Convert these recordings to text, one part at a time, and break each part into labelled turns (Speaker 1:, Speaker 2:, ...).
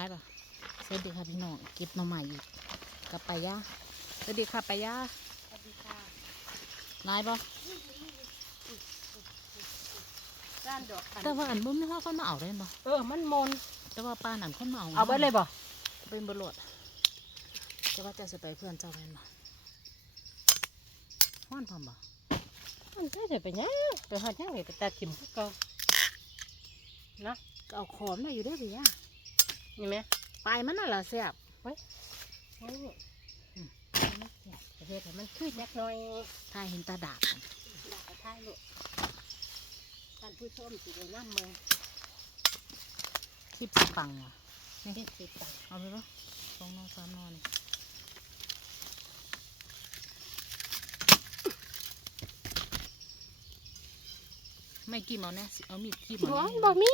Speaker 1: ายป่ะสวัสดีค่ะพี่น้องเก็บหน่อใหม่อีกกับปลายาสวัสดีค่ะปลายา
Speaker 2: สวัสดีค่ะ
Speaker 1: นายป่ะ
Speaker 2: ก้านดอกอัน
Speaker 1: แต่ว่าอันบุ้มนี่เขาคนมาเอาได้ป่ะ
Speaker 2: เออมันมน
Speaker 1: แต่ว่าป้านั่นคนมาเอา
Speaker 2: เอาไว้เลยบ่
Speaker 1: เป็นบรวดแต่ว่าจะสไปเพื่อนเจ้าเป็นป่ะห้อนพร้อมป่ะ
Speaker 2: มันใช่จะไปยังไปหาทางไหนไปตัดถิ่มพวกก็นะ
Speaker 1: ก็เอาขอมได้อยู่ได้อพี่ยา
Speaker 2: นี่ไหม
Speaker 1: ปลายมันน่ะล่ะแซ่บ
Speaker 2: นี่อืมประเทศให้มันคือยักหน้อย
Speaker 1: ถ้าเห็นตาดาบมัน
Speaker 2: อยากไปถ่ายลูกท่านผู้ชมสิได้น้ำเมือง
Speaker 1: คลิปสิปังว่ะ
Speaker 2: นี่สิตัง
Speaker 1: เอาไปป่ะสองนอสามนอนี่ไม่กินเอาแน่สิเอามีดกิน
Speaker 2: บ่
Speaker 1: เอาแน่
Speaker 2: บ่มี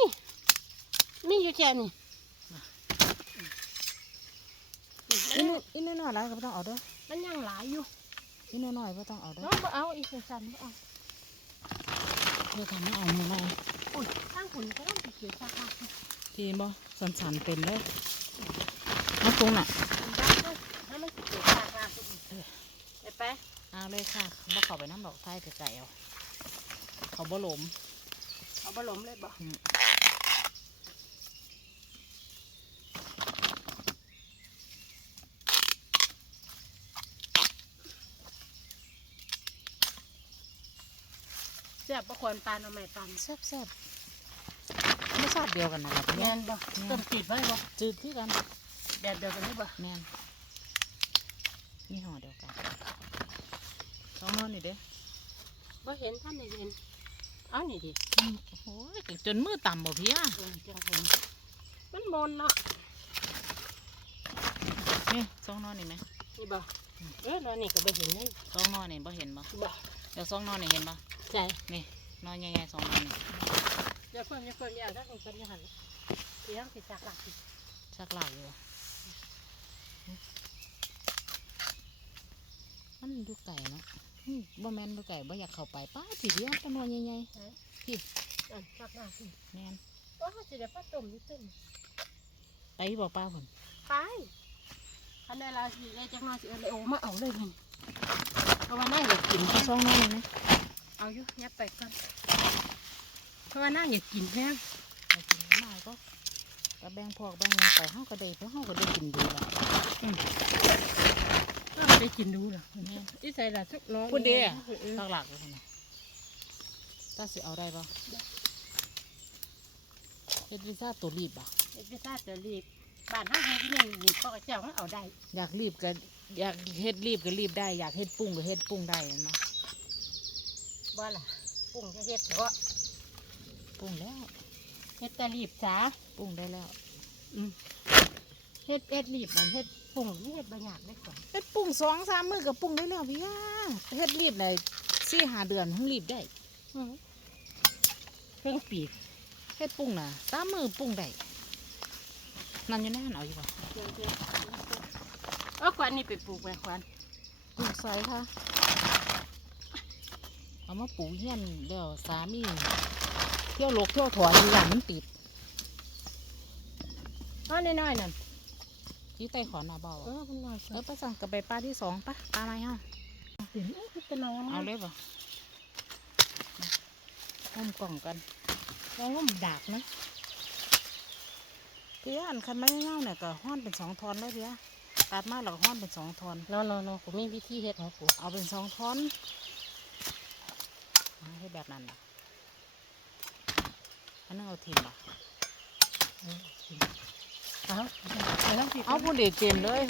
Speaker 2: มีอยู่แค่นี้
Speaker 1: อีนอีนน้อยๆแล้วก็บ่ต้องเอาเด้อ
Speaker 2: มันยังหลายอยู่
Speaker 1: อีนน้อยๆบ่ต้องเอาเด้อ
Speaker 2: เนาะบ่เอาอีกสั่นๆบ่เอา
Speaker 1: เดี๋ยวทำให้เอามือหน่อย
Speaker 2: อุ้ยข้างคุณก็ต้องไปเขียนราคาสิ
Speaker 1: ทีบ่สันสันๆเต็มเลยน้ำปรุงน่ะ
Speaker 2: ถ้ามันเขียนราคาสิไปไป
Speaker 1: เอาเลยค่ะบ่เข้าไปน้ำดอกไทยไก่เอาเขาบ่หลม
Speaker 2: เอาบะหลมเลยบ่
Speaker 1: อืม
Speaker 2: เสียบบ่ควรปานเอาไม้ปาน
Speaker 1: แซ่บแซ่บๆไม่ชาติเดียวกันนะครับ
Speaker 2: แม่นบ่ต้มติดไว้บ่
Speaker 1: จืดที่กัน
Speaker 2: แบบเดียวกันนี่บ่
Speaker 1: แม่นนี่ห่อเดียวกันสองนอนนี่เด้อ
Speaker 2: บ่เห็นท่านได้เห็นเอานี่ดิ
Speaker 1: อืมโอ้โหจนมือต่ำบ่พี่อะ
Speaker 2: เออจังเห็นมันมนเนาะ
Speaker 1: นี่สองนอนนี่ไหม
Speaker 2: นี่บ่เออแล้วนี่ก็บ่เห็นเลย
Speaker 1: สองนอนนี่บ่เห็นบ่
Speaker 2: บ่
Speaker 1: เดี๋ยวสองนอนนี่เห็นบ่
Speaker 2: ใจ
Speaker 1: นี่นอนใหญ่ๆสองนอนนี่
Speaker 2: อย่าเพิ่นอย่าเพิ่นอย่าถ้าเพิ่นอย่าหันเสียงสิจักหลักสิ
Speaker 1: ชักเหล่าอยู่อะมันอยู่ไก่เนาะอืมบ่แม่นอยู่ไก่บ่อยากเข้าไปป้าทีเดียวปนวนใหญ่
Speaker 2: อันจักหลักสิ
Speaker 1: ๆแม่น
Speaker 2: ว่าเขาสิได้ปลาต้มอยู่ตึ้ง
Speaker 1: ไปบ่ป้าผน
Speaker 2: ไปคันได้ลาสิได้จักหน่อยสิเอาเลยโอ้มาเอาเลยมันเพราะว่าน่าอยากกิน
Speaker 1: เอาสองนอนนี่ไหม
Speaker 2: เอาอยู่ยับไปก่อนเพราะว่าน่าอยากกินแห้ง
Speaker 1: เอากินมาก็ก็แบ่งพอกแบ่งเงินไปเฮาก็ได้เพราะเฮาก็ได้กินดีละ
Speaker 2: ก็ไม่ได้กินดูหรอก
Speaker 1: แม่น
Speaker 2: ที่ใส่ละทุกน้อง
Speaker 1: พูดเด้อ
Speaker 2: เออ
Speaker 1: ชักหลักเลยพุ่นน่ะตาสิเอาได้บ่เฮ็ดวิซ่าตัวรีบบ่
Speaker 2: เอ็ดพิซซ่าจะรีบบ้านห้างที่นี่นี่พ่อเจ้ามันเอาได้
Speaker 1: อยากรีบก็อยากเฮ็ดรีบก็รีบได้ อยากเฮ็ดปรุงก็เฮ็ดปรุงได้เนาะ
Speaker 2: บ่ล่ะปรุงจะเฮ็ดเพราะ
Speaker 1: ปรุงแล้ว
Speaker 2: เฮ็ดแต่รีบจ้า
Speaker 1: ปรุงได้แล้ว
Speaker 2: อืมเฮ็ดเฮ็ดรีบมันเฮ็ดปรุงนี่เฮ็ดบางอย่างได้ก่อน
Speaker 1: เฮ็ดปรุงสองสามมือกับปรุงได้แล้วพี่ย่าเฮ็ดรีบเลยสี่หาเดือนเพิ่งรีบได้
Speaker 2: อืมเครื่องปีก
Speaker 1: เฮ็ดปรุงน่ะสามมือปรุงได้นั่นอยู่ในหันเอาอยู่บ่
Speaker 2: เดี๋ยวเดี๋ยวเอาควันนี่ไปปลูกไว้ควัน
Speaker 1: ปลูกซอยค่ะ เอามาปลูกเฮียนเดี๋ยวสามีเที่ยวโลกเที่ยวถอนอยู่อย่างมันติด
Speaker 2: เอาน้อยๆนั่น
Speaker 1: ที่ใต้ขอนเอาเบา
Speaker 2: เออมันน้อย
Speaker 1: เออไปสั่งกับไปป้าที่สองปะปลาอะไรเฮา
Speaker 2: สิเอ้ยเป็นน้อย
Speaker 1: เอาเลยบ่มาห้อมกล่องกัน
Speaker 2: ลองงมดาบนะ
Speaker 1: พี่อันคันไม่เงาเนี่ยก็ห้อนเป็นสองทอนเลยพี่อะตัดมาแล้วก็ห้อนเป็นสองทอน
Speaker 2: นอนๆๆกูมีวิธีเฮ็ดของกู
Speaker 1: เอาเป็นสองท่อนเอาให้ แบบนั้นนะอันนึงเอาถิ่มอะ
Speaker 2: เอาเอาแล้วสิ
Speaker 1: เอาพูดเด็เต็มเลย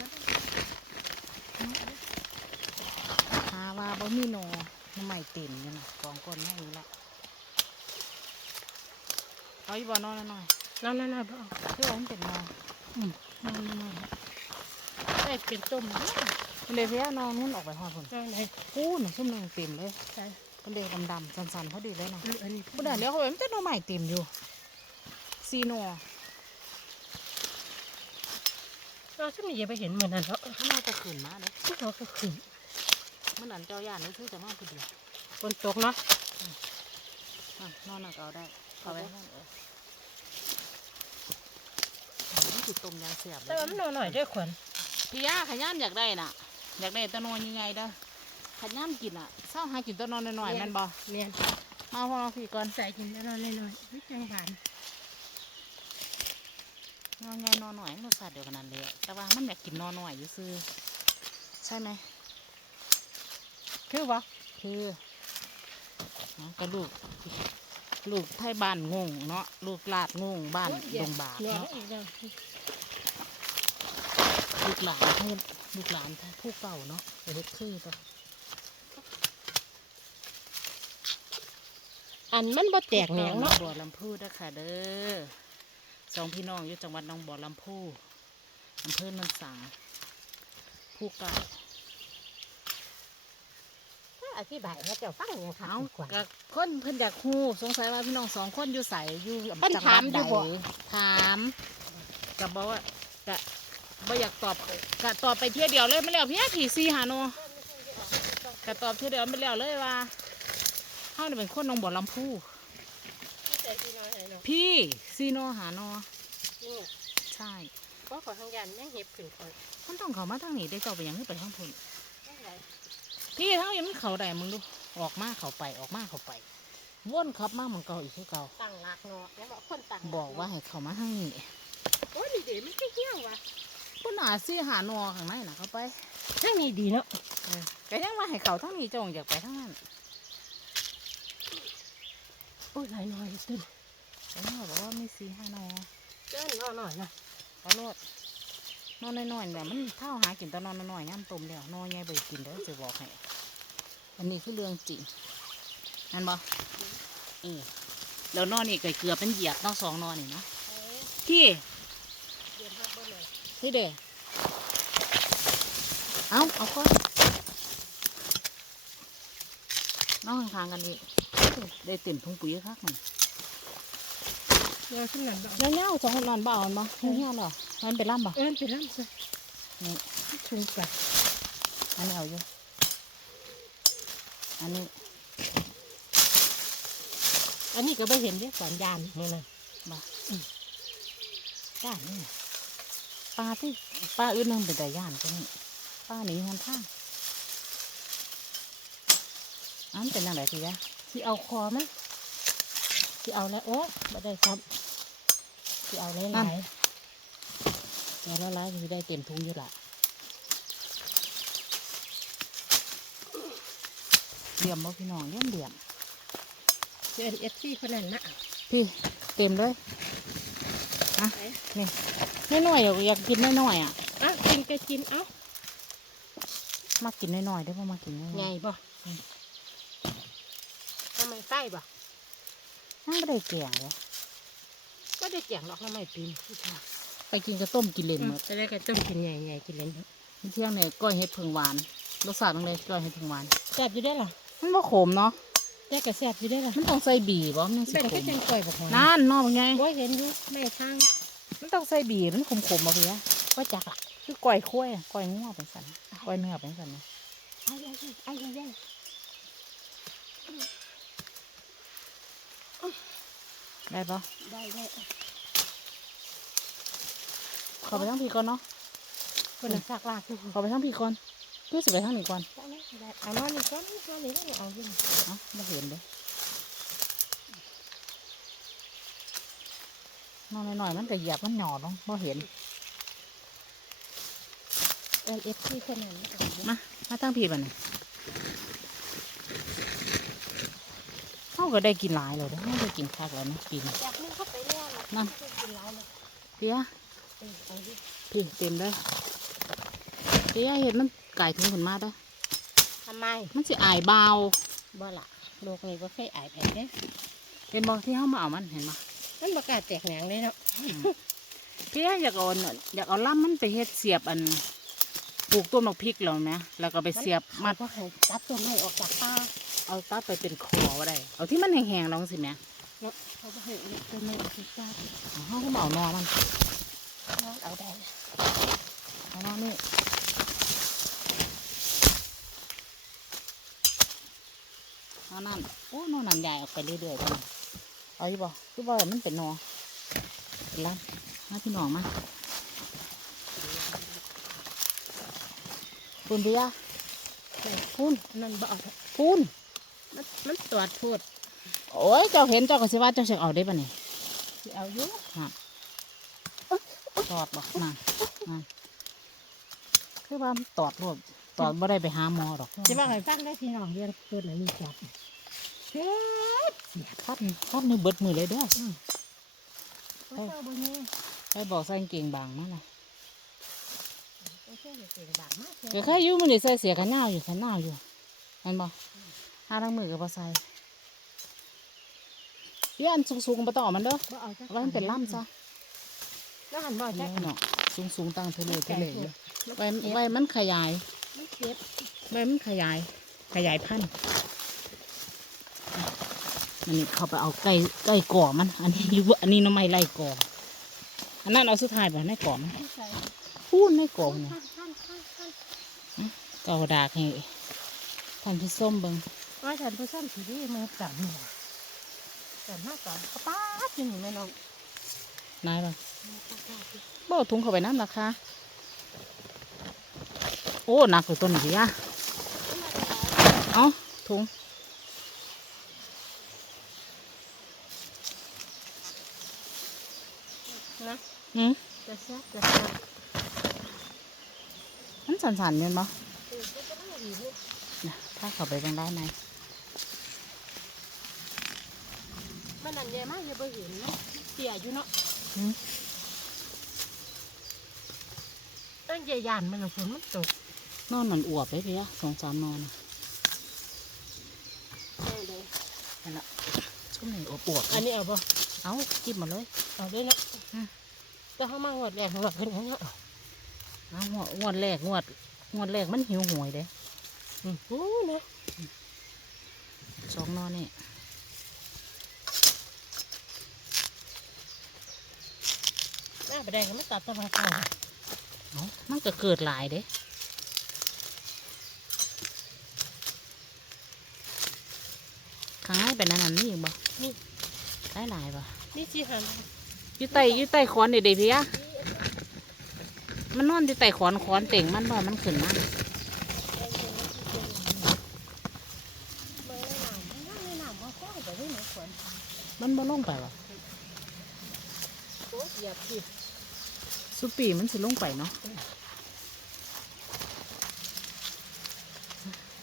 Speaker 1: หาว่าบ่มีโนน้ำใหม่เต็มอยู่นะกองก้นไม่รู้ละเอาอยู่บ่นอนหน่อย
Speaker 2: นั่นๆๆบ่เอา
Speaker 1: ๆคือว่ามันเป็นนอน
Speaker 2: อืมนั่นๆได้เป็นต้มนะ
Speaker 1: มันเลยเพียนอนนุ่นออกไปหอดคน
Speaker 2: เอาไหน
Speaker 1: กู้หนึ่งชั่วโมงเต็มเลย
Speaker 2: ใช่
Speaker 1: มันเดียวดำๆสันๆพอดีเลยนะ
Speaker 2: เอออันนี้
Speaker 1: ผู้ใดเลี้ยวเขาไปมันจะหนอใหม่เต็มอยู่ซีโน
Speaker 2: เราฉันไม่อยากไปเห็นเหมือนนั้นแล้ว
Speaker 1: ข้างนอกจะขืนมาเลย
Speaker 2: เราก็ขึ้น
Speaker 1: มันอันเจ้าย่านนี่คือจะนอนผู้เดียว
Speaker 2: ฝนตกเนาะ
Speaker 1: อะนอนหนักเอาได้เอาไว้ห้องเออสิต้มยางเสียบเล
Speaker 2: แต่
Speaker 1: ย
Speaker 2: ว่ามันหน่อยๆด้วยขวัญ
Speaker 1: พี่ย่าขยันอยากได้น่ะ อยากได้ตะนอนยังไงเด้อ ขยันกินอะเศร้าหากินตะนอนหน่อยๆแมันบ่
Speaker 2: เมียน
Speaker 1: มาพ่อพี่ก่อน
Speaker 2: ใส่กินแล้วหน่อยๆวิจังบาน
Speaker 1: นอนไงนอนหน่อยรสชาติเดียวกันนั่นเลยอะแต่ว่ามันอยากกินนอนหน่อยอยู่ซื้อใช่ไหม
Speaker 2: คือบ่
Speaker 1: คือเนาะก็ลูก ลูกไทยบ้านงงเนาะลูกลาดงงบ้านดงบาก
Speaker 2: เนาะ
Speaker 1: เนาะ
Speaker 2: อีกแล้ว
Speaker 1: ลูกหลานให้ลูกหลานผู้เก่าเนาะไปเฮ็ดคือตัว
Speaker 2: อันมันบ่แตกแหนง
Speaker 1: น้อ
Speaker 2: เนาะ
Speaker 1: งบัวลำพูเด้อค่ะเด้อสองพี่น้องอยู่จังหวัดหน้องบัวลำพูอำเภอโนนสังผู้เก่า
Speaker 2: ถ้าอธิบายให้เจ้าฟังหยังค่ะ
Speaker 1: เอา
Speaker 2: ขวัญ
Speaker 1: กับคนเพิ่นอยากฮู้สงสัยว่าพี่น้องสองคนอยู่ใสอยู่
Speaker 2: เพิ่น
Speaker 1: จังห
Speaker 2: ถา
Speaker 1: วั
Speaker 2: ม
Speaker 1: ด
Speaker 2: อยู่
Speaker 1: ใด
Speaker 2: บ่
Speaker 1: ถามกับบอกว่าก็บ่อยากตอบก็ตอบไปเที่ยวเดียวเลยไม่แล้วพี่ผีซีหาโนก็ตอบเที่ยวเดียวไม่แล้วเลยว่า เฮานี่เป็นคนหนองบัวลำพู
Speaker 2: ใส่พี่น้อยให้เนาะ
Speaker 1: พี่ซีโนหาโน
Speaker 2: จริงอะ
Speaker 1: ใช่
Speaker 2: ก็ขอทางยานแม่งเห็บขึ้นก่อน
Speaker 1: มันต้องเขามาทางนี้ได้เจ้าไปหยังขึ้นไปทางพุ่น
Speaker 2: ไม่ไหน
Speaker 1: พี่ทั้งยังมันเขาได้มึงดูออกมาเขาไปออกมาเขาไปวนขับมาเหมือนเก่าอีกคือเก่า
Speaker 2: ตั้งหลักเนาะแล้วบอกคนตั้งหลั
Speaker 1: บอกว่าให้เขามาทางนี้
Speaker 2: โอ้ยนี่เดี๋ยวมันก็เหี้ยวว่ะ
Speaker 1: พุ่นหาซีหานอข้างในนะเขาไป
Speaker 2: ทางนี้ดีเนาะ
Speaker 1: เออก็ยังว่าให้เขาทางนี้เจ้าอยากไปทางนั้น
Speaker 2: โอ้ยหลายหน่อยตึ้ง
Speaker 1: แต่นี่บอกว่ามีซีหานอ
Speaker 2: เจ้าหน่อยหน่อยนะ
Speaker 1: เอาโลดนอนน้อยๆเนี่ยมันเท่าหากินแตอนนอนน้อยๆย่ำต้มแล้วนอนใหญ่ไปกินเด้อจะบอกให้อันนี้คือเรื่องจริงนั่นบ่เออแล้วนอนนี่ก็เกือบเป็นเหยียบเนอกสองนอนนี่เนาะ
Speaker 2: เอ้ย
Speaker 1: พี่
Speaker 2: เดือนห้าเบอร์เลย
Speaker 1: พี่เดเอาเอาก่อนน้องห่างๆกันอีก ได้เต็มถุงปุ๋ยคักมัน
Speaker 2: เดี๋ยวขึ้นหลังดอก
Speaker 1: แล้วเงาสองคนนอนเบามันบ่เงี้ยเหรอมันเป็นล่ำบ่
Speaker 2: เอิ้นไปร่ำซะ
Speaker 1: นี่
Speaker 2: ชุงปะ
Speaker 1: อันนี้เอาอยู่อันนี้
Speaker 2: อันนี้ก็ไม่เห็นเด้ก่อนยานนี่นะ
Speaker 1: บ่ย่านนี่ปลาที่ปลาอื่นนึงเป็นแต่ย่านก็นี่ปลาหนีมันทางอันเป็นยังไงพี่ยะ
Speaker 2: ที่เอาคอมั้ยที่เอาแล้วโอ้ไม่ได้ครับที่เอาหลาย
Speaker 1: เดี๋ยวละลายคือได้เต็มทุงอยู่ละเหลี่ยมบ่พี่น้องเหลี่ยมเหลี่ยม
Speaker 2: ๆเจอเอฟซีคนนั้นนะ
Speaker 1: พี่เต็มเลยอะ
Speaker 2: ไหน
Speaker 1: นี่น้อยๆอยากอยากกินน้อยๆอะ
Speaker 2: อะกินก็กินเอ้า
Speaker 1: มากินน้อยๆได้อบ่มากินน้อยๆ
Speaker 2: ไงบ่ทำ ไมใต้บ่
Speaker 1: นั่งไม่ได้แกงเลย
Speaker 2: ก็ได้เจียงหรอกทำไมปีน
Speaker 1: ไปกินกระต้มกินเล่นหมด
Speaker 2: จะได้ก็ต้มกินใหญ่ๆกินเล่นเถอะ
Speaker 1: เที่ยงเนี่ยก้อยเห็ดผึ่งหวานรสชาติมันเลยก้อยเห็ดผึ่งหวาน
Speaker 2: แซ่บอยู่ได้อล่ะ
Speaker 1: มันบ่ขมเนาะ
Speaker 2: แต่ก็แซ่บอยู่ได้อล่ะ
Speaker 1: มันต้องใส่บีบ่มันยังสิ
Speaker 2: เป็น
Speaker 1: ข
Speaker 2: ก็
Speaker 1: ม
Speaker 2: จังก่อยบ่ของ
Speaker 1: นั่นเนอกไง
Speaker 2: โอ้ยเห็นอยู่แม่ทาง
Speaker 1: มันต้องใส่บีมันขมๆบ่พี่อะว่าจักล่ะคือก้อยคุ้ยอะก้อยงัวเป็นสันก้อยเนื้อเป็นสันนะ
Speaker 2: ไอ้ไอ้ไอ้ไอ้ ไอ้
Speaker 1: ได้ปะ
Speaker 2: ได้ได้
Speaker 1: ขอไปทั้งพี่ก่อนเนาะ
Speaker 2: คนละสักลากคือ
Speaker 1: ขอไปทั้งพี่ก่อนพี่สิไปทั้งนี้ก่อน
Speaker 2: ได้ได้เอานอนนี่ก่อนนอนนี่แล้วเอาอยู่นี่
Speaker 1: เอ้าไม่เห็นเลยนอนหน่อยๆมันก็เหยียบมันหย่อลงบ่เห็น
Speaker 2: เออฟซีคนนั้น
Speaker 1: มามาทั้งพี่บ่เนี่ยเขา ก็ได้กินหลายเลยเด้อเขาได้กินคักแล้วนะกิน
Speaker 2: อยากมึงเข้าไปแล้วล่ะ
Speaker 1: นั่น
Speaker 2: กินแล้วเลย
Speaker 1: เพีย
Speaker 2: เออเอาดิ
Speaker 1: พี่เต็มเลยเพียเห็ดมันไก่ถุงขึ้นมาเด้อ
Speaker 2: ทำไม
Speaker 1: มันสิอายเบา
Speaker 2: บ่ล่ะโลกนี้บ่เคยอายแผลเด้
Speaker 1: เห็นบอกที่เขามาเอามันเห็นบ่
Speaker 2: มันบ่กล้าแตกแหนงเลยเนาะ
Speaker 1: เพียอยากเอาอันอยากเอาล่ำมันไปเฮ็ดเสียบอันปลูกต้นมะพริกแล้วไหมแล้วก็ไปเสียบมัด
Speaker 2: เพราะให้ตัดต้นไม้ออกจากป่า
Speaker 1: เอาตัดไปเป็นคอก็ได้ เอาที่มันแห้งๆลองสิแม่
Speaker 2: เขาไปเห็นเป็นเม็ดคือตัด
Speaker 1: เขาเหเอานอนมัน
Speaker 2: เอาไป
Speaker 1: เอานอนนี่เอานั่นโอ้นอนนั่นใหญ่ออกไปเรื่อยๆกันเอาอยู่บ่คือบ่มันเป็นนอเป็นล้ามาที่นอนมาปุณเบียคุณน
Speaker 2: นั่นบ่เอา
Speaker 1: คุณ
Speaker 2: มันมันตรวจโทษ
Speaker 1: โอ้ยเจ้าเห็นเจ้าก็สิว่าเจ้าเช็คเอาได้ปะนี่
Speaker 2: สิเอาอยู่
Speaker 1: ตอดบ่นั่นนั่นคือว่ามันตอดรวบตอดบ่ได้ไปหาหมอดอก
Speaker 2: สิว่าให้ฟังได้พี่น้องเรียนเพิ่นน่ะมีจับเฮ็ดเสียด
Speaker 1: พัดพัดนี่เบิดมือเลยเด้อ
Speaker 2: บ่เจ้าบ่แย่
Speaker 1: ไปบอกใส่กางเกงบางมาล่ะ
Speaker 2: บ่เจ้าเก่งบากมาก
Speaker 1: ก็แค่อยู่มันนี่ใส่เสียกันหนาวอยู่กันหนาวอยู่เห็นบ่ หาทั้งมือก็บ่ใส่เดี๋ยวอันสูงๆบ่ต้องเอามันเด้อ
Speaker 2: บ่เอาจัก
Speaker 1: เอาไว้มันเป็นล่ำซะ
Speaker 2: แล้วหันบ่จัก
Speaker 1: นี่เนาะสูงๆตั้งเทะเลเทะเลอยู่ไว้ไว้มันขยาย
Speaker 2: มันเจ็บ
Speaker 1: ไว้มันขยาย ขยายพันธุ์มันนี่เขาไปเอาไก่ไก่ก่อมัน อันนี้อยู่อันนี้หน้ำไม้ไล่ก่ออันนั้นเอาสุดท้ายไปในก่อมัน
Speaker 2: ที่ใส่
Speaker 1: พูดในก่อมัน
Speaker 2: ขั้นขั้นขั้นขั้น
Speaker 1: เกาดากให้ท่านพี่ส้มเบิง
Speaker 2: ว่าฉันผู้ซ้ำสิได้มาจับนี่จับหน้าจับกระป๊าดอยู่นี่แม่น้อง
Speaker 1: นายบ่บ่เอาถุงเข้าไปน้ำราคาโอ้หนักเลยต้นนี้อะเอาถุง
Speaker 2: นะ
Speaker 1: อืม
Speaker 2: จะแซ่บจะแซ่บ
Speaker 1: มันสั่นๆเนี่ยบ่
Speaker 2: เออก็จะไม่ดีลูก
Speaker 1: นะถ้าเข้าไปเบางได้ไหม
Speaker 2: นนั่นใหญ่มากอย่าไปเห็นเนาะเสียอยู่เนาะ
Speaker 1: อืม
Speaker 2: ตั้งใหญ่ยานมันน่ะฝนมันตก
Speaker 1: นอนมันอวบไปเพียสองสามนอน
Speaker 2: ได้เลย
Speaker 1: นั่ละช่วงนี้อวบอวบ
Speaker 2: อันนี้เอาบ่
Speaker 1: เอาจิบมาเลย
Speaker 2: เอาได้เนาะ
Speaker 1: อืม
Speaker 2: แต่เขามางวดแรกงวดขึ้นเนาะ
Speaker 1: เอางวดงวดแรกงวดงวดแรกมันหิวหวยเด้
Speaker 2: อืมโอ้เนาะ
Speaker 1: สองนอนนี่
Speaker 2: หน้าไปได้ก็ไม่ตัดตะวันตก
Speaker 1: เอามันก็เกิดหลายเด้ข้างในเป็นอันนั้นนี่อีกบ่
Speaker 2: นี่
Speaker 1: ได้หลายบ่
Speaker 2: นี่สิหัน
Speaker 1: อยู่ใต้อยู่ใต้ขอนเด็ดๆพี่อะมันนอนอยู่ใต้ขอนขอนเต่งมันบ่มันขึ้นมา
Speaker 2: เบิ่งในน้ำมันนั่งในน้ำเขาคล้องไปได้ไหมขวัญ
Speaker 1: มันบ่ลงไปบ่
Speaker 2: โอ้เหยียบสิ
Speaker 1: สุปีมันสิลงไปเนาะ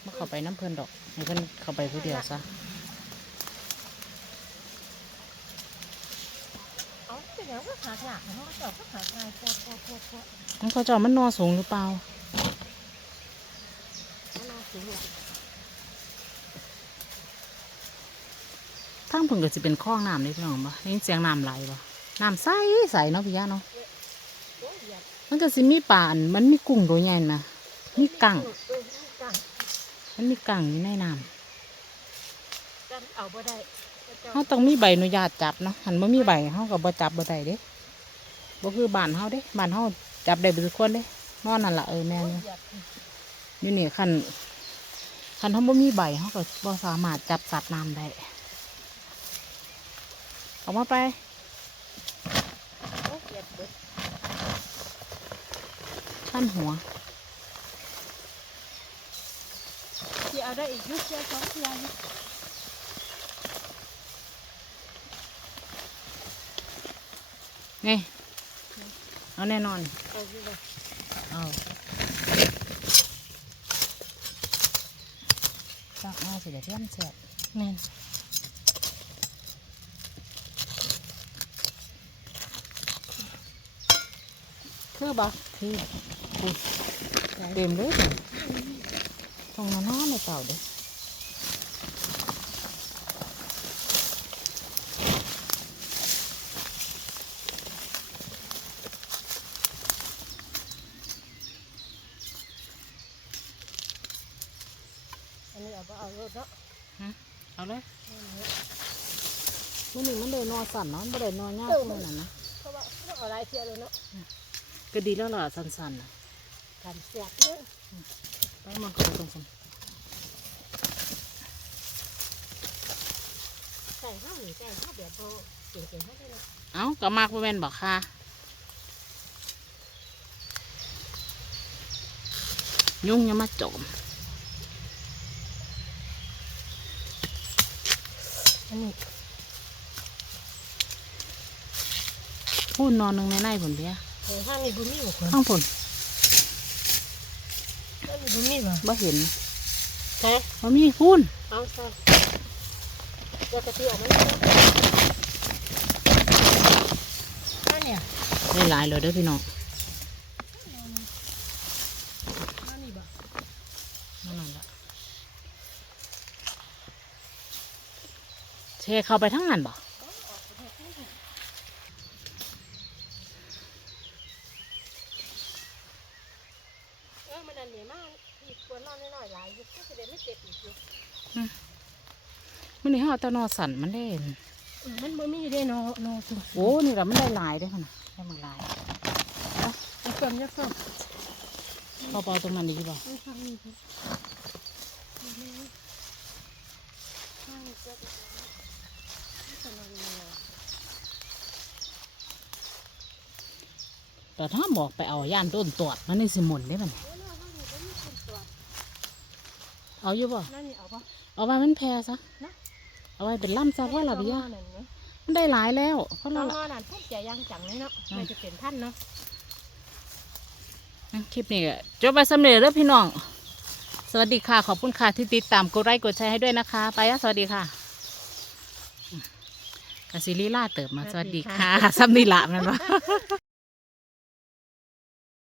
Speaker 1: มาเข้าไปน้ำเพิ่นดอกให้เพิ่นเข้าไปผู้เดียวซะ
Speaker 2: เอาเป็นอย่างก็ขาดหนักเขาก็เจาะก็ขาดง่ายปวดปวดปวดปวด
Speaker 1: มันเขาเจามันนอสูงหรือเปล่า
Speaker 2: มันน่าสูงอะ
Speaker 1: ทั้งเพิ่นก็สิเป็นคลองน้ำเลยพี่น้องบ่ได้ยินเสียงน้ำไหลบ่น้ำใสใสเนาะพี่ยะเนาะ
Speaker 2: โอ้เหยียบ
Speaker 1: มันก็สิมีป่าอันมันมีกุ้งตัวใหญ่มามีกัง
Speaker 2: เออมีกัง
Speaker 1: มันมีกังอยู่ในน้
Speaker 2: จันเอาบ่ได้ำ
Speaker 1: เขาต้องมีใบอนุญาตจับเนาะหันบ่มีใบเขาก็บ่จับบ่ได้เด้บ่คือบ้านเฮาเด้บ้านเฮาจับได้เบ่ทุกคนเด้นอนนั่นล่ะเออแม่นอยู่
Speaker 2: เหยียบ
Speaker 1: อยู่นี่คันคันเขาบ่มีใบเขาก็บ่สามารถจับสัตว์น้ำได้ออกมาไป
Speaker 2: โอ้เหยียบเบิด
Speaker 1: ขั้นหัว
Speaker 2: ที่เอาได้อีกอยุคเชียสองเชียอยู่
Speaker 1: นี่เอาแน่นอน
Speaker 2: เอาอยู่เลย
Speaker 1: เอาตักเอาสิเดี๋ยวเพื่อนแสบ
Speaker 2: แม่น
Speaker 1: คือบ่คืออุ๊ย เต็มเลยจ้ะตรงนั้นน้อในเต่าเด้อ
Speaker 2: อันนี้เอาบ่เอารถเนาะ
Speaker 1: เอาเลยมันนี่มันเลยนอสั่นเนาะมันบ่ได้นอยากเท่านั้นนะ
Speaker 2: เพราะว่าเราเอาหลายเที่ยวเลยเนาะ
Speaker 1: ก็ดีแล้วล่ะสั่นๆนะ
Speaker 2: ทำเสียบเด้อ
Speaker 1: ไปมันก็ไปตรงสั่น
Speaker 2: ใส่ข้าวหรือใส่ข้าวแบบโบเก่งๆให้ได้เนาะ
Speaker 1: เอ้าก็มากบ่แม่นบอกค่ะยุ่งอยังมาจอม
Speaker 2: อันนี้
Speaker 1: พูดนอนหนึ่งในในผลเบี้ย
Speaker 2: เออห้างนี้บุมีบ่คน
Speaker 1: ข้างผล
Speaker 2: ห้างนี้ บุมีบ่
Speaker 1: บ่เห็น
Speaker 2: ใช่
Speaker 1: บ่มีพูน
Speaker 2: เอาใช่เดี๋ยวกะทิออกมาแล้วอันเนี่ย
Speaker 1: ได้หลายเลยเด้อพี่น้อง
Speaker 2: อันนี้บ่
Speaker 1: นั่นนั่นละเทเข้าไปทั้งนั้นบ่
Speaker 2: เออมั นอันนี้มากอีกควรนอนน้อยๆหลายอยู่ก็จะได้ไม่เจ็บอีกอยู่
Speaker 1: มันนี่ห่อาแตะนอสันมันได้
Speaker 2: เออมันบ่มีได้เนอเนอสุด
Speaker 1: โอ้นี่ละมันได้หลายได้อขนาดได้มาหลาย
Speaker 2: ไอ้เฟิร์มจะเฟิร์ม
Speaker 1: พอปอตรงนั้นดีบ่
Speaker 2: มันฟังนี่ครับข้างจะจะนอนยังไง
Speaker 1: แต่ถ้าบอกไปเอาย่านต้นตอดมันนี่สิหมุนได้มัน
Speaker 2: โอ้ยข้างนี้ก็มีคนตรวจ
Speaker 1: เอาอยู่บ่
Speaker 2: นั่นนี่เอาปะ
Speaker 1: เอาไว้มันแพร่ซะ
Speaker 2: นะ
Speaker 1: เอาไว้เป็นล่ำซะเพราะเราไปย่า
Speaker 2: นั่นเนาะ
Speaker 1: มันได้หลายแล้วเพราะ
Speaker 2: น้
Speaker 1: เรา
Speaker 2: องนั่นพูดแก่ยังจังเลยเนาะไม่จะเป็นท่านเนาะ
Speaker 1: คลิปนี้ก็จบไปสำเร็จแล้วพี่น้อง สวัสดีค่ะ ขอบคุณค่ะที่ติดตามกดไลค์กดแชร์ให้ด้วยนะคะ ไปแล้วสวัสดีค่ะกสิลีล่าเติบมาสวัสดีค่ะซ้ำนี่ละแมันวะ